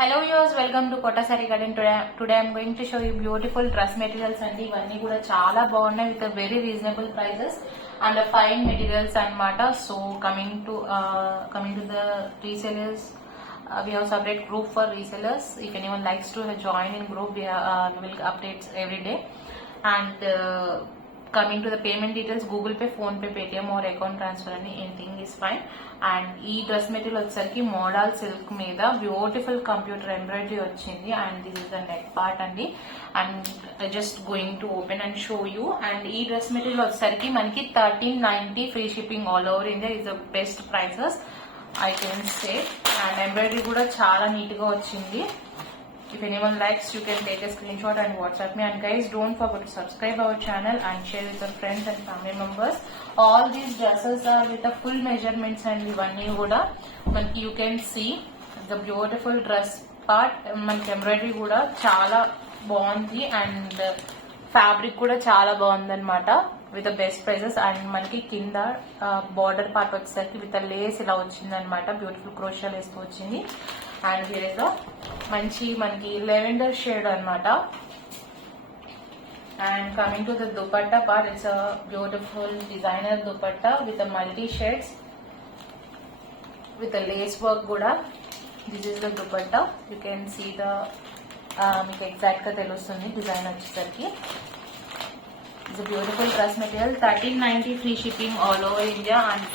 Hello viewers, welcome to Kota Saree Garden. Today I'm going to show you beautiful dress materials and ఇవన్నీ కూడా చాలా బాగున్నాయి with a very reasonable prices and a fine materials అన్నమాట. So coming to the resellers, we have separate group for resellers. If anyone likes to join in group, we will updates every day. And coming to the payment details, Google Pay, Phone Pay, Paytm or account transfer అని anything is fine. And ఈ dress material వచ్చేసరికి model silk మీద beautiful computer embroidery వచ్చింది and this is the neck part అండి. And just going to open and show you. అండ్ ఈ dress material వచ్చేసరికి మనకి 1390 free shipping all over India is the best prices I can say. And embroidery కూడా చాలా neat గా వచ్చింది. If anyone likes, you can take a screenshot and WhatsApp me. And guys, don't forget to subscribe our channel and share with your friends and family members. All these dresses are with the full measurements and ivanni kuda manki you can see the beautiful dress part. Manki embroidery kuda chaala bagundi and fabric kuda chaala bagundi anamata with the best prices. And manki kinda border part vachesariki with the lace ila vachindi anamata, beautiful crochet lace tho vachindi. And here is a manchi manki lavender shade anamata. And coming to the dupatta part, it's a beautiful designer dupatta with the multi shades with the lace work kuda. This is the dupatta. You can see the మీకు ఎగ్జాక్ట్ గా తెలుస్తుంది డిజైన్ వచ్చేసరికి. It's beautiful dress material. 1390 free shipping all over India. And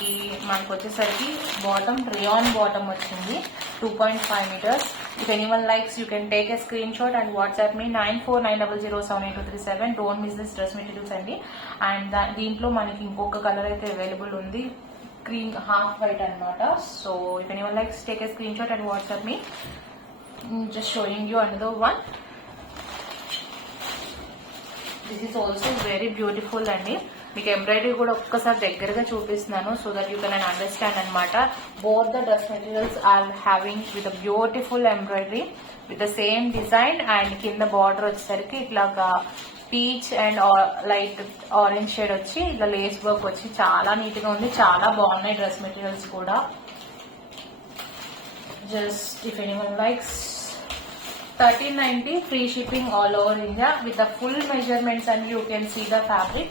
మనకు వచ్చేసరికి bottom rayon bottom వచ్చింది 2.5 meters. If anyone likes, you can take a screenshot and WhatsApp me 9490078237. Don't miss this dress materials అండి. అండ్ దీంట్లో మనకి ఇంకొక కలర్ అయితే అవైలబుల్ ఉంది, క్రీమ్ హాఫ్ వైట్ అనమాట. So if anyone likes, take a screenshot and WhatsApp me. Just showing you another one. This is also very beautiful అండి. మీకు ఎంబ్రాయిడరీ కూడా ఒక్కసారి దగ్గరగా చూపిస్తున్నాను so that you can understand అనమాట. Both the dress materials are having with beautiful embroidery with the same design. And కింద border వచ్చేసరికి ఇట్లాగా peach and light orange shade వచ్చి ఇలా లేస్ వర్క్ వచ్చి చాలా నీట్ గా ఉంది. చాలా బాగున్నాయి డ్రెస్ మెటీరియల్స్ కూడా. Just if anyone likes, 1390 free shipping all over India with the full measurements and you can see the fabric.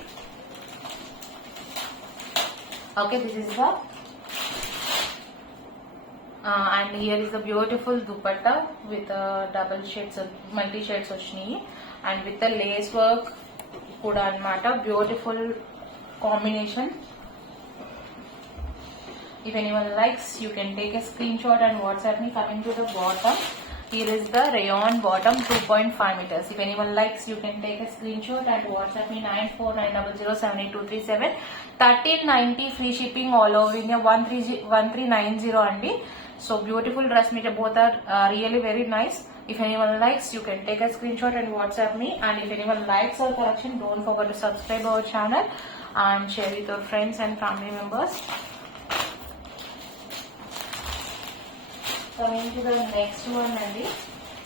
Okay, this is the and here is the beautiful dupatta with double shades, multi shades ochinayi and with the lace work kuda anamata. Beautiful combination. If anyone likes, you can take a screenshot and WhatsApp me. Coming to the bottom, here is the rayon bottom 2.5 meters. If anyone likes, you can take a screenshot and WhatsApp me 9490078237. 1390 free shipping all over India. 1390 andi. So beautiful dress material, both are really very nice. If anyone likes, you can take a screenshot and WhatsApp me. And if anyone likes our collection, don't forget to subscribe our channel and share with your friends and family members. Coming to the next one అండి,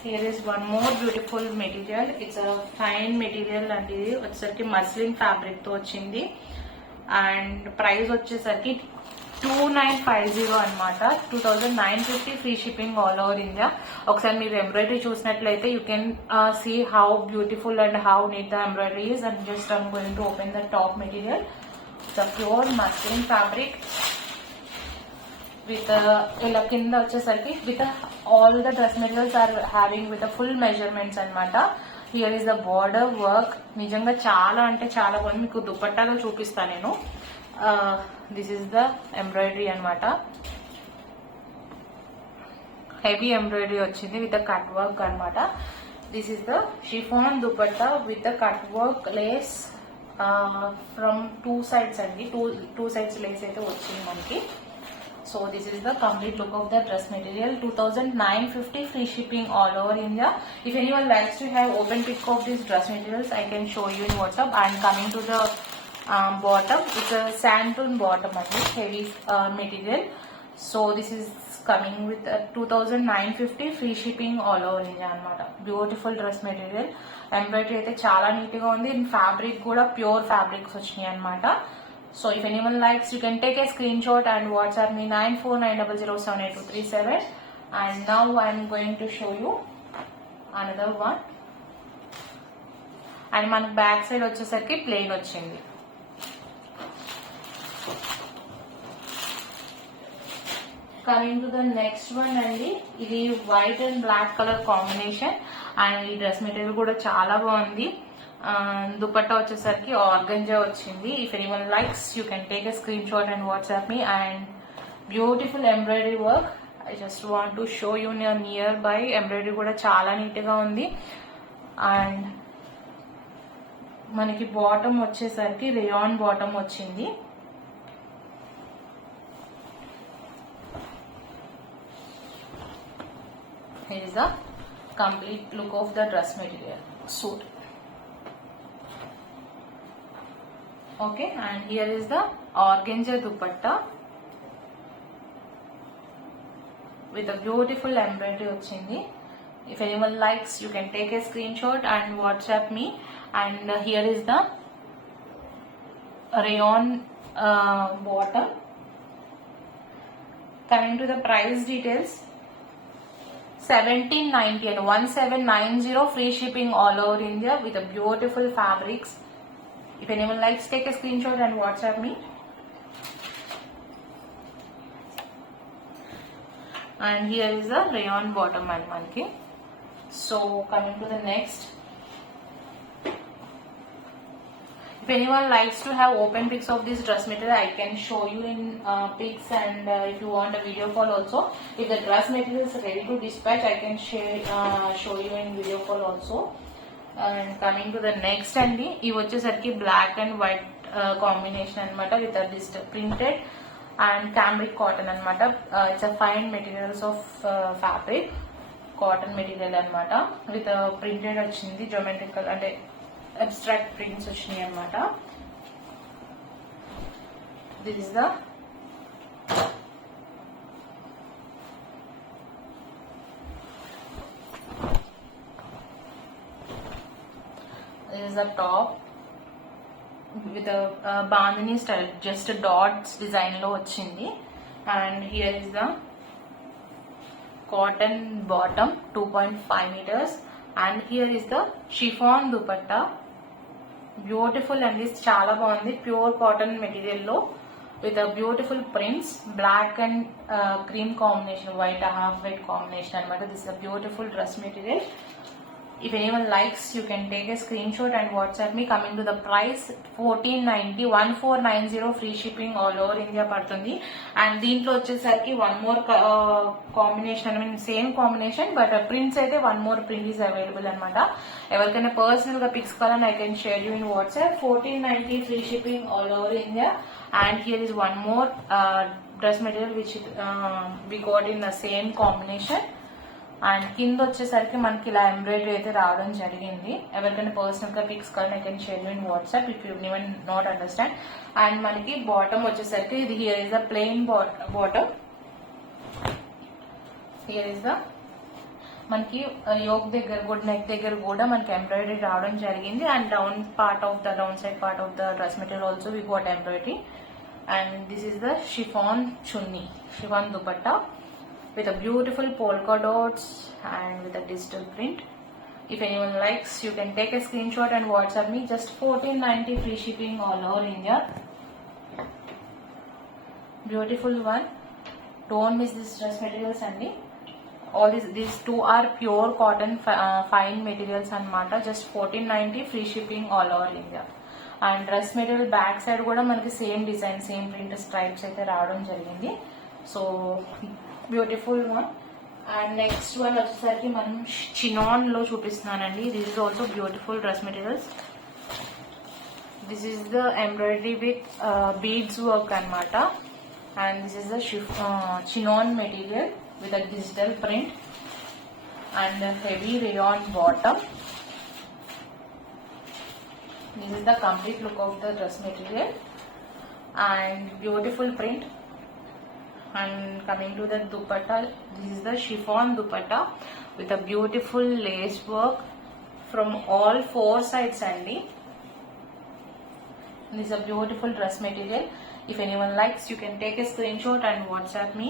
here is one more beautiful material. It's a fine material అండి. ఇది వచ్చేసరికి muslin fabric తో వచ్చింది and price వచ్చేసరికి 2950 అనమాట. 2950 free shipping all over India. ఒకసారి మీరు ఎంబ్రాయిడరీ చూసినట్లయితే you can see how beautiful and how neat the embroidery is. And just I'm going to open the top material. It's a pure muslin fabric with ఇలా కింద వచ్చేసరికి with all the dress materials are having with the full measurements అనమాట. Here is the border work. నిజంగా చాలా అంటే చాలా బాగుంది. మీకు దుపట్టాలో చూపిస్తాను నేను. దిస్ ఇస్ ద ఎంబ్రాయిడరీ అనమాట. హెవీ ఎంబ్రాయిడరీ వచ్చింది విత్ ద కట్ వర్క్ అనమాట. This is the chiffon dupatta with the cut work lace from two sides అండి. టూ సైడ్స్ లేస్ అయితే వచ్చింది మనకి. So this is the complete look of the dress material. 2950 free shipping all over India. If anyone likes to have open pic of these dress materials, I can show you in WhatsApp. And coming to the bottom, it's a sand tone bottom again, heavy material. So this is coming with 2950 free shipping all over India anamata. Beautiful dress material. Embroidery అయితే చాలా neat గా ఉంది. In fabric కూడా pure fabrics వచ్చినాయి అనమాట. So if anyone likes, you can take a screenshot and WhatsApp me 9490078237. And now I'm going to show you another one. And మనకు back side వచ్చేసరికి plain వచ్చింది. Coming to the next one అండి, ఇది white and black colour combination. And ఈ dress material కూడా చాలా బాగుంది. దుపట్టా వచ్చేసరికి ఆర్గంజా వచ్చింది. If anyone likes you can take a screenshot and WhatsApp me. And beautiful embroidery work. I just want to show you nearby. Embroidery కూడా చాలా neat గా ఉంది. అండ్ మనకి బాటమ్ వచ్చేసరికి రేయాన్ బాటమ్ వచ్చింది. Here is the complete look of the dress material suit. Okay, and here is the organza dupatta with a beautiful embroidery ochindi. If anyone likes, you can take a screenshot and WhatsApp me. And here is the rayon bottom. Coming to the price details, 1790 and 1790 free shipping all over India with a beautiful fabrics. If anyone likes, take a screenshot and WhatsApp me. And here is the rayon bottom and manki. So coming to the next, if anyone likes to have open pics of this dress material, I can show you in pics. And if you want a video call also, if the dress material is ready to dispatch, I can show you in video call also. And coming to the next అండి, ఇవి వచ్చేసరికి black and white combination అనమాట with this printed and cambric cotton అనమాట. It's a fine materials of fabric cotton material అనమాట. With printed వచ్చింది, geometrical అంటే abstract prints వచ్చినాయి అనమాట. This is the top with a bandhani style, just a dots design lo వచ్చింది. And here is the cotton bottom 2.5 meters. And here is the chiffon dupatta. Beautiful and this చాలా బాగుంది. Pure cotton material లో with beautiful prints, black and cream combination, white half white combination అనమాట. This is a beautiful dress material. If anyone likes, you can take a screenshot and WhatsApp me. Coming to the price, 1490, 1490 free shipping all over India పడుతుంది. And దీంట్లో వచ్చేసరికి one more combination, I mean same combination but prints అయితే one more print is available అనమాట. ఎవరికైనా పర్సనల్ గా పిక్స్ కావాలని I can share you in WhatsApp. 1490 free shipping all over India. And here is one more dress material which we got in the same combination. And కింద వచ్చేసరికి మనకి ఇలా ఎంబ్రాయిడరీ అయితే రావడం జరిగింది. ఎవరికైనా పర్సనల్ గా పిక్స్ కావాలి I can share you in WhatsApp if you even not understand. And మనకి బాటమ్ వచ్చేసరికి ఇది here is the plain bottom. Here is the మనకి యోక్ దగ్గర గుడ్ నెక్ దగ్గర కూడా మనకి ఎంబ్రాయిడరీ రావడం జరిగింది. And down side part of the dress material also we got embroidery. And this is the chiffon chunni, chiffon dupatta with a beautiful polka dots and with a digital print. If anyone likes, you can take a screenshot and WhatsApp me. Just 1490 free shipping all over India. Beautiful one. Don't miss this dress materials andi. All these two are pure cotton fine materials anamata. Just 1490 free shipping all over India. And dress material back side kuda manaki same design, same print stripes aithe raavadam jarigindi. So beautiful one. And next one వచ్చేసరికి మనం chinon లో చూపిస్తున్నానండి. This is also beautiful dress materials. This is the embroidery with beads work అనమాట. And this is the chinon material with a digital print and heavy rayon bottom. This is the complete look of the dress material and beautiful print. And coming to the dupatta, this is the chiffon dupatta with a beautiful lace work from all four sides andi. This is a beautiful dress material. If anyone likes, you can take a screenshot and WhatsApp me.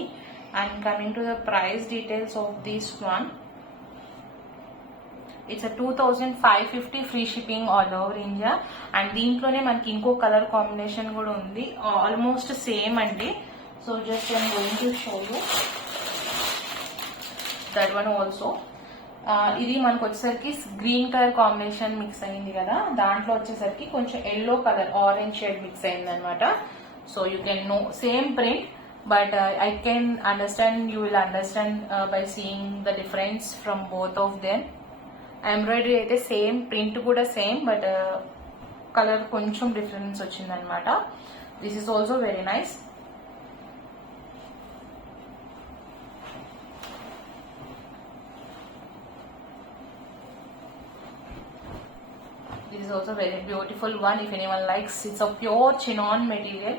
And coming to the price details of this one, it's a 2550 free shipping all over India. And దీంట్లోనే మనకి ఇంకో colour combination కూడా ఉంది, almost same అండి. So just I'm going to show you that one also. ఇది మనకు వచ్చేసరికి green colour combination mix అయింది కదా, దాంట్లో వచ్చేసరికి కొంచెం yellow colour orange shade mix అయింది అనమాట. So you can know same print, but I can understand, you will understand by seeing the difference from both of them. Embroidery అయితే same, print కూడా same, but colour కొంచెం డిఫరెన్స్ వచ్చింది అనమాట. This is also very nice. This is also very beautiful one. If anyone likes, it's a pure chinon material.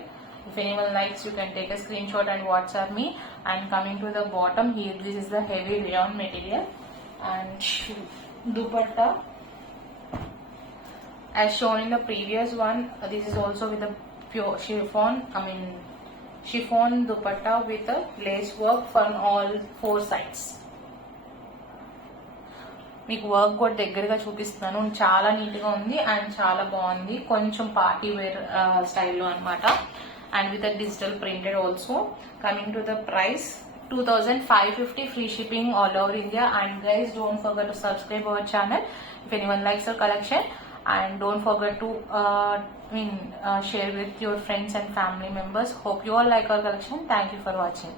If anyone likes, you can take a screenshot and WhatsApp me. And coming to the bottom here, this is the heavy rayon material. And dupatta, as shown in the previous one, this is also with a pure chiffon dupatta with a lace work from all four sides. మీకు వర్క్ కూడా దగ్గరగా చూపిస్తున్నాను. చాలా నీట్గా ఉంది అండ్ చాలా బాగుంది, కొంచెం పార్టీ వేర్ స్టైల్లో అనమాట. And with a digital printed also. Coming to the price, 2550 free shipping all over India. And guys, don't forget to subscribe our channel if anyone likes our collection, and don't forget to share with your friends and family members. Hope you all like our collection. Thank you for watching.